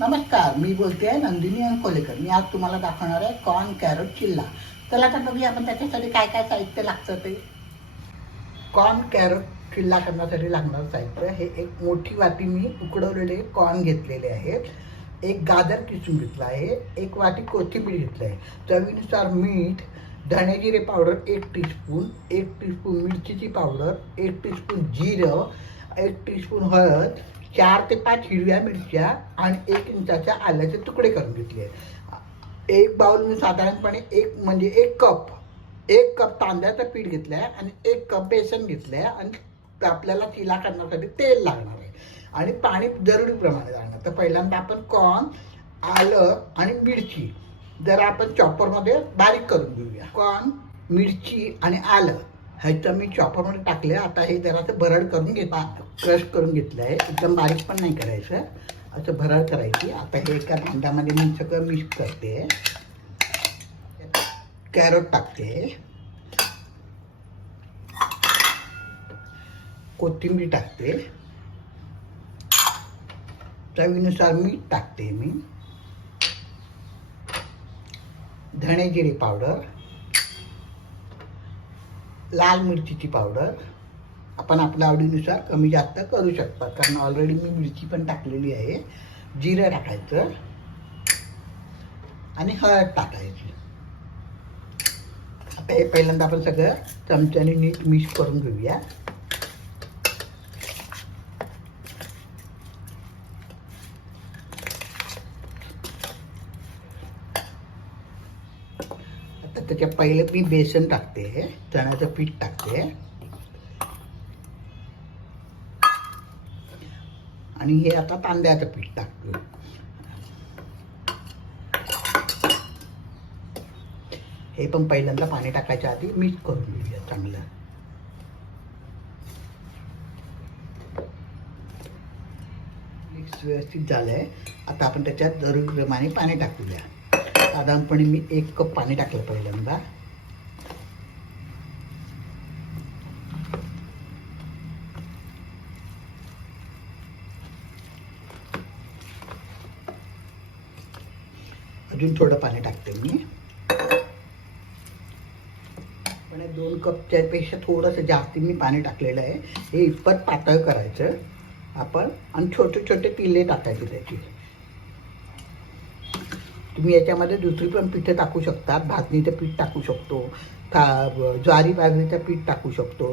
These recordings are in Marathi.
नमस्कार, मी बोलते आहे नंदिनी अंकोलेकर. मी आज तुम्हाला दाखवणार आहे कॉर्न कॅरट चिल्ला. चला तर बघूया आपण त्याच्यासाठी काय काय साहित्य लागतं ते. कॉर्न कॅरट चिल्ला करण्यासाठी लागणारं साहित्य हे एक मोठी वाटी मी उकडवलेले कॉर्न घेतलेले आहेत, एक गाजर किसून घेतला आहे, एक वाटी कोथिंबीर घेतली आहे, चवीनुसार मीठ, धणे जिरे पावडर 1 टीस्पून, 1 टीस्पून मिरचीची पावडर, 1 टीस्पून जिरं, 1 टीस्पून हळद, 4 ते 5 हिरव्या मिरच्या आणि 1 इंचाच्या आल्याचे तुकडे करून घेतले. एक बाउल मी साधारणपणे एक कप तांदळाचं पीठ घेतलं आहे आणि 1 कप बेसन घेतलं आहे आणि आपल्याला चिला करण्यासाठी तेल लागणार आहे आणि पाणी जरुरीप्रमाणे लागणार. तर पहिल्यांदा आपण कॉर्न, आलं आणि मिरची जरा आपण चॉपरमध्ये बारीक करून घेऊया. कॉर्न, मिरची आणि आलं ह्याचं मी चॉपरमध्ये टाकले. आता हे जरासं भरड करून क्रश करून घेतलं आहे. एकदम बारीक पण नाही करायचं, असं भरड करायची. आता हे एका भांड्यामध्ये मी सगळं मिक्स करते. कॅरट टाकते, कोथिंबीर टाकते, चवीनुसार मीठ टाकते मी, धणे जिरे पावडर, लाल मिरचीची पावडर आपण आपल्या आवडीनुसार कमी जास्त करू शकता, कारण ऑलरेडी मी मिरची पण टाकलेली आहे. जिरं टाकायचं आणि हळद टाकायची. आता हे पहिल्यांदा आपण सगळं चमच्याने नीट मिक्स करून घेऊया. आता त्याच्या पहिले मी बेसन टाकते, चण्याचं पीठ टाकते आणि हे आता तांदळाचं पीठ टाकतो. हे पण पहिल्यांदा पाणी टाकायच्या आधी मिक्स करून घेऊया चांगलं. मिक्स व्यवस्थित झालंय. आता आपण त्याच्यात जरुरीप्रमाणे पाणी टाकूया. साधारणपणे मी 1 कप पाणी टाकलं पहिल्यांदा. अजून थोडं पाणी टाकते मी. पण 2 कपच्या पेक्षा थोडंसं जास्त मी पाणी टाकलेलं आहे. हे इतपत पातळ करायचं आपण आणि छोटे छोटे पिल्ले टाकायचे त्याची. तुम्ही याच्यामध्ये दुसरी पण पिठं टाकू शकता. भाजणीचं पीठ टाकू शकतो, ज्वारी बाजरीचं पीठ टाकू शकतो.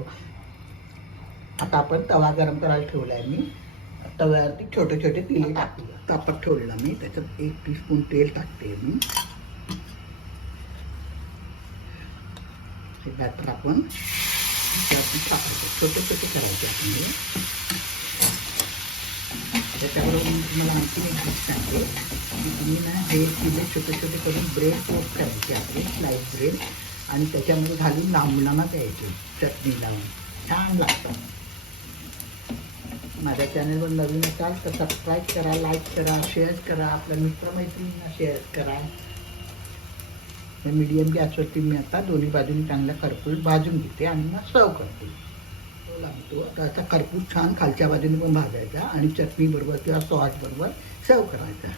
आता आपण तवा गरम करायला ठेवला आहे. मी तव्यावरती छोटे छोटे पिल्ले टाकूया. तापत ठेवलेला मी, त्याच्यात 1 टीस्पून तेल टाकते मी. हे बॅटर आपण टाकायचं, छोटे छोटे करायचे आपण. त्याच्याबरोबर मी तुम्हाला आणखी एक गोष्ट सांगते की तुम्ही ना हे पिल्ले छोटे छोटे करून ब्रेड टोस्ट करायचे आपले, स्लाइस ब्रेड, आणि त्याच्यामध्ये घालून मुलांना द्यायचे चटणी लावून. छान लागतं. माझ्या चॅनलवर नवीन असाल तर सबस्क्राईब करा, लाईक करा, शेअर करा, आपल्या मित्रमैत्रिणींना शेअर करा. मीडियम गॅसवरती मी आता दोन्ही बाजूनी चांगला खरपूस भाजून घेते आणि मग सर्व करते. तो लागतो आता असा खरपूस छान खालच्या बाजूने पण भाजायचा आणि चटणी बरोबर किंवा सॉस बरोबर सर्व करायचा.